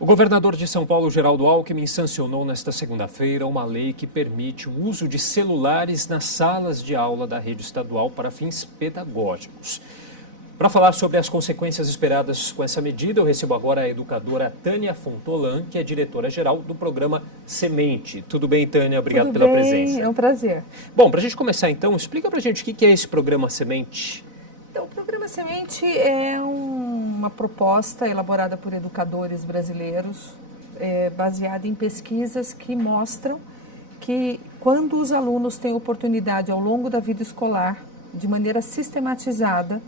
O governador de São Paulo, Geraldo Alckmin, sancionou nesta segunda-feira uma lei que permite o uso de celulares nas salas de aula da rede estadual para fins pedagógicos. Para falar sobre as consequências esperadas com essa medida, eu recebo agora a educadora Tânia Fontolan, que é diretora-geral do programa Semente. Tudo bem, Tânia? Obrigado pela presença. É um prazer. Bom, para a gente começar então, explica para a gente o que é esse programa Semente. Então, o programa Semente é uma proposta elaborada por educadores brasileiros, baseada em pesquisas que mostram que quando os alunos têm oportunidade ao longo da vida escolar, de maneira sistematizada,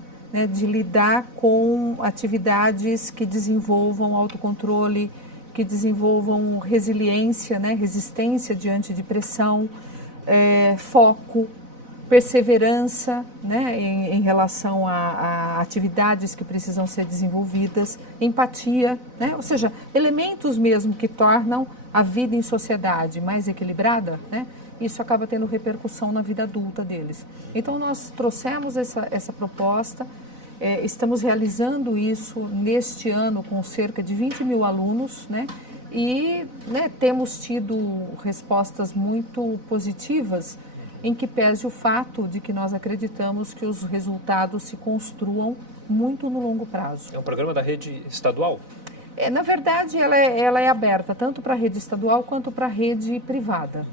de lidar com atividades que desenvolvam autocontrole, que desenvolvam resiliência, resistência diante de pressão, foco, perseverança em relação a atividades que precisam ser desenvolvidas, empatia, ou seja, elementos mesmo que tornam a vida em sociedade mais equilibrada, isso acaba tendo repercussão na vida adulta deles. Então, nós trouxemos essa proposta, estamos realizando isso neste ano com cerca de 20 mil alunos, e temos tido respostas muito positivas, em que pese o fato de que nós acreditamos que os resultados se construam muito no longo prazo. É um programa da rede estadual? Na verdade, ela é aberta tanto para a rede estadual quanto para a rede privada.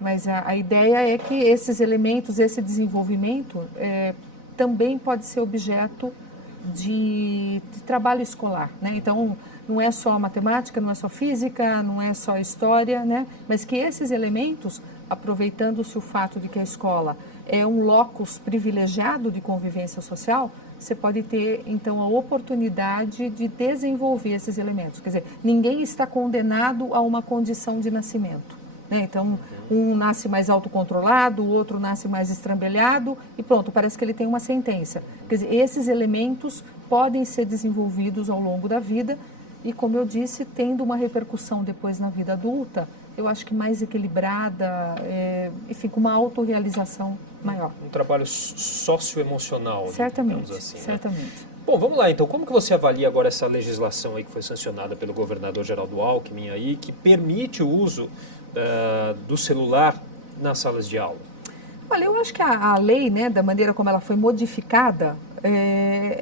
Mas a ideia é que esses elementos, esse desenvolvimento, também pode ser objeto de trabalho escolar. Então, não é só matemática, não é só física, não é só história, mas que esses elementos, aproveitando-se o fato de que a escola é um locus privilegiado de convivência social, você pode ter, então, a oportunidade de desenvolver esses elementos. Quer dizer, ninguém está condenado a uma condição de nascimento. Então, um nasce mais autocontrolado, o outro nasce mais estrambelhado e pronto, parece que ele tem uma sentença. Quer dizer, esses elementos podem ser desenvolvidos ao longo da vida e, como eu disse, tendo uma repercussão depois na vida adulta, eu acho que mais equilibrada, enfim, com uma autorrealização maior. Um trabalho socioemocional, certamente, digamos assim. Certamente. Bom, vamos lá então. Como que você avalia agora essa legislação aí que foi sancionada pelo governador Geraldo Alckmin aí, que permite o uso do celular nas salas de aula? Olha, eu acho que a lei, da maneira como ela foi modificada,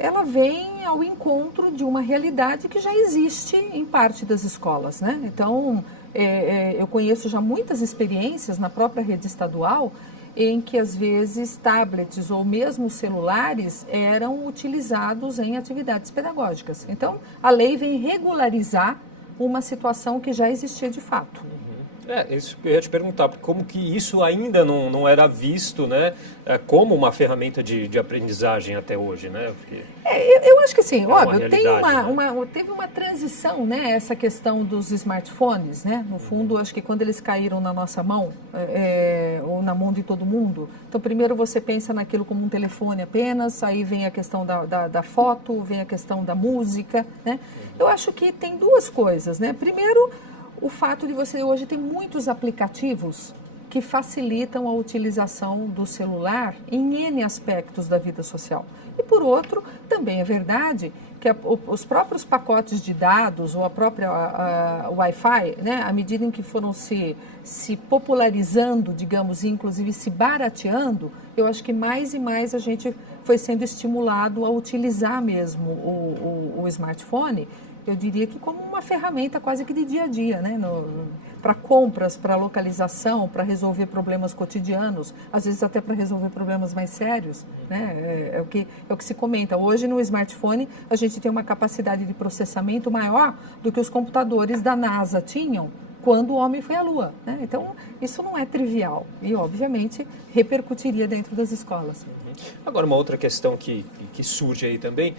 ela vem ao encontro de uma realidade que já existe em parte das escolas, Então, eu conheço já muitas experiências na própria rede estadual em que, às vezes, tablets ou mesmo celulares eram utilizados em atividades pedagógicas. Então, a lei vem regularizar uma situação que já existia de fato. Isso eu ia te perguntar, porque como que isso ainda não era visto, como uma ferramenta de aprendizagem até hoje, Porque eu acho que sim, óbvio, teve uma transição, essa questão dos smartphones, No fundo, acho que quando eles caíram na nossa mão, ou na mão de todo mundo, então primeiro você pensa naquilo como um telefone apenas, aí vem a questão da foto, vem a questão da música, Eu acho que tem duas coisas, Primeiro, o fato de você hoje ter muitos aplicativos que facilitam a utilização do celular em N aspectos da vida social. E por outro, também é verdade que os próprios pacotes de dados ou a própria Wi-Fi, à medida em que foram se popularizando, digamos, e inclusive se barateando, eu acho que mais e mais a gente foi sendo estimulado a utilizar mesmo o smartphone, eu diria que como uma ferramenta quase que de dia a dia, para compras, para localização, para resolver problemas cotidianos, às vezes até para resolver problemas mais sérios, É o que se comenta. Hoje no smartphone a gente tem uma capacidade de processamento maior do que os computadores da NASA tinham quando o homem foi à Lua, Então isso não é trivial e obviamente repercutiria dentro das escolas. Agora uma outra questão que surge aí também,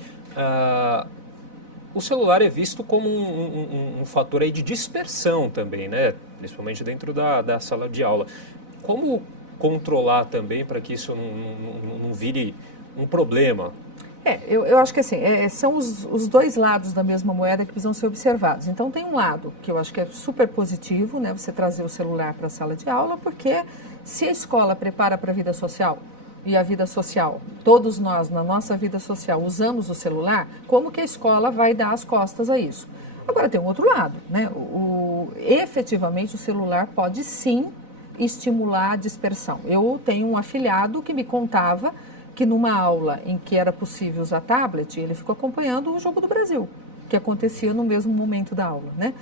o celular é visto como um fator aí de dispersão também, Principalmente dentro da sala de aula. Como controlar também para que isso não vire um problema? Eu acho que assim, são os dois lados da mesma moeda que precisam ser observados. Então tem um lado que eu acho que é super positivo, você trazer o celular para a sala de aula, porque se a escola prepara para a vida social, e a vida social, todos nós, na nossa vida social, usamos o celular, como que a escola vai dar as costas a isso? Agora tem um outro lado, né? Efetivamente o celular pode sim estimular a dispersão. Eu tenho um afilhado que me contava que numa aula em que era possível usar tablet, ele ficou acompanhando o Jogo do Brasil, que acontecia no mesmo momento da aula, né?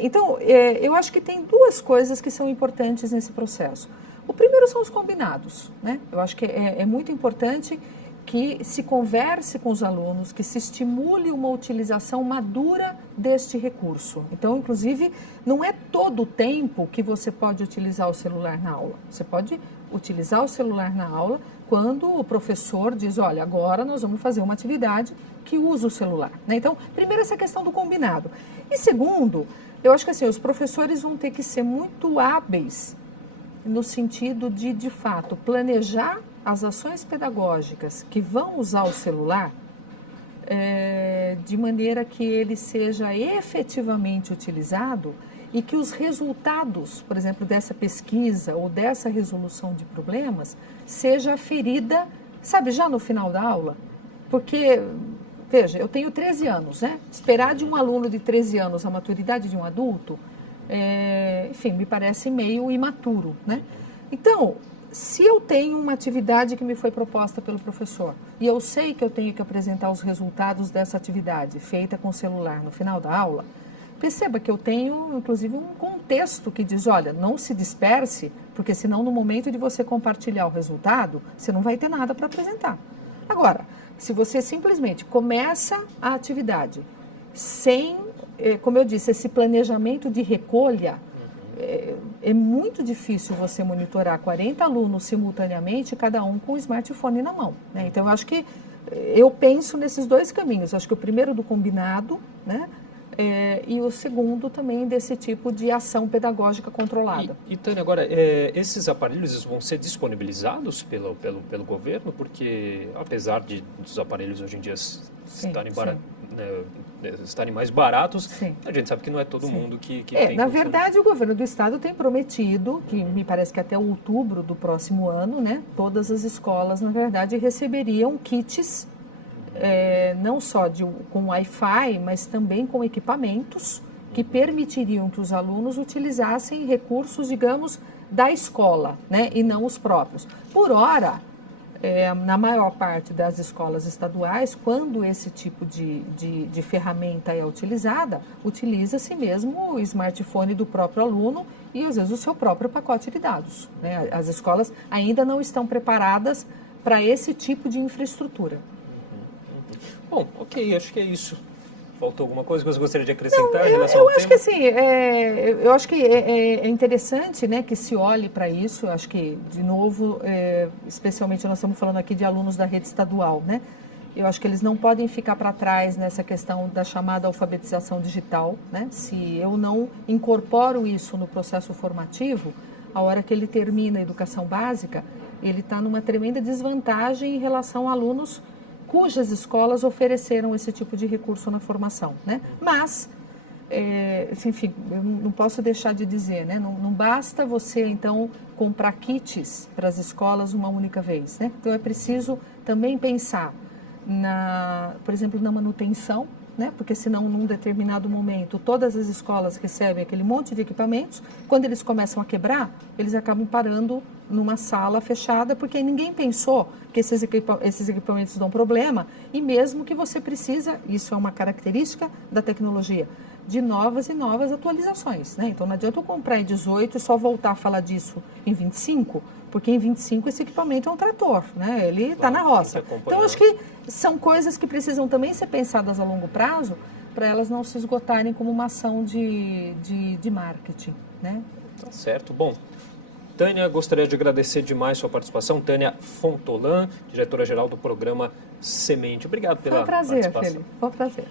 Então, eu acho que tem duas coisas que são importantes nesse processo. O primeiro são os combinados, né? Eu acho que é muito importante que se converse com os alunos, que se estimule uma utilização madura deste recurso. Então, inclusive, não é todo o tempo que você pode utilizar o celular na aula. Você pode utilizar o celular na aula quando o professor diz, olha, agora nós vamos fazer uma atividade que usa o celular, né? Então, primeiro essa questão do combinado. E segundo, eu acho que assim, os professores vão ter que ser muito hábeis no sentido de fato, planejar as ações pedagógicas que vão usar o celular de maneira que ele seja efetivamente utilizado e que os resultados, por exemplo, dessa pesquisa ou dessa resolução de problemas, seja aferida, sabe, já no final da aula. Porque, veja, eu tenho 13 anos, né? Esperar de um aluno de 13 anos a maturidade de um adulto, enfim, me parece meio imaturo, né? Então, se eu tenho uma atividade que me foi proposta pelo professor e eu sei que eu tenho que apresentar os resultados dessa atividade feita com o celular no final da aula, perceba que eu tenho, inclusive, um contexto que diz, olha, não se disperse, porque senão no momento de você compartilhar o resultado, você não vai ter nada para apresentar. Agora, se você simplesmente começa a atividade sem, como eu disse, esse planejamento de recolha, é muito difícil você monitorar 40 alunos simultaneamente, cada um com o smartphone na mão, né? Então, eu acho que eu penso nesses dois caminhos. Acho que o primeiro do combinado, né? E o segundo também desse tipo de ação pedagógica controlada. E Tânia, agora, esses aparelhos vão ser disponibilizados pelo governo? Porque, apesar dos aparelhos hoje em dia estarem mais baratos, sim, a gente sabe que não é todo mundo que tem. Na verdade, o governo do estado tem prometido, que me parece que até outubro do próximo ano, né, todas as escolas, na verdade, receberiam kits, não só com Wi-Fi, mas também com equipamentos que permitiriam que os alunos utilizassem recursos, digamos, da escola, né, e não os próprios. Por hora, na maior parte das escolas estaduais, quando esse tipo de ferramenta é utilizada, utiliza-se mesmo o smartphone do próprio aluno e, às vezes, o seu próprio pacote de dados, né? As escolas ainda não estão preparadas para esse tipo de infraestrutura. Bom, ok, acho que é isso. Faltou alguma coisa que você gostaria de acrescentar em relação ao tema? Acho que assim, eu acho que é interessante, né, que se olhe para isso. Eu acho que, de novo, especialmente nós estamos falando aqui de alunos da rede estadual, né? Eu acho que eles não podem ficar para trás nessa questão da chamada alfabetização digital, né? Se eu não incorporo isso no processo formativo, a hora que ele termina a educação básica, ele está numa tremenda desvantagem em relação a alunos cujas escolas ofereceram esse tipo de recurso na formação, né? Mas, enfim, eu não posso deixar de dizer, né? Não basta você, então, comprar kits para as escolas uma única vez, né? Então, é preciso também pensar, por exemplo, na manutenção, né? Porque senão, num determinado momento, todas as escolas recebem aquele monte de equipamentos, quando eles começam a quebrar, eles acabam parando numa sala fechada, porque ninguém pensou que esses equipamentos dão problema, e mesmo que você precisa, isso é uma característica da tecnologia, de novas e novas atualizações, né? Então, não adianta eu comprar em 18 e só voltar a falar disso em 25, porque em 25 esse equipamento é um trator, né? Ele está na roça. Então, acho que são coisas que precisam também ser pensadas a longo prazo, para elas não se esgotarem como uma ação de marketing, né? Tá certo. Bom, Tânia, gostaria de agradecer demais sua participação. Tânia Fontolan, diretora-geral do programa Semente. Obrigado pela participação. Foi um prazer, Felipe. Foi um prazer.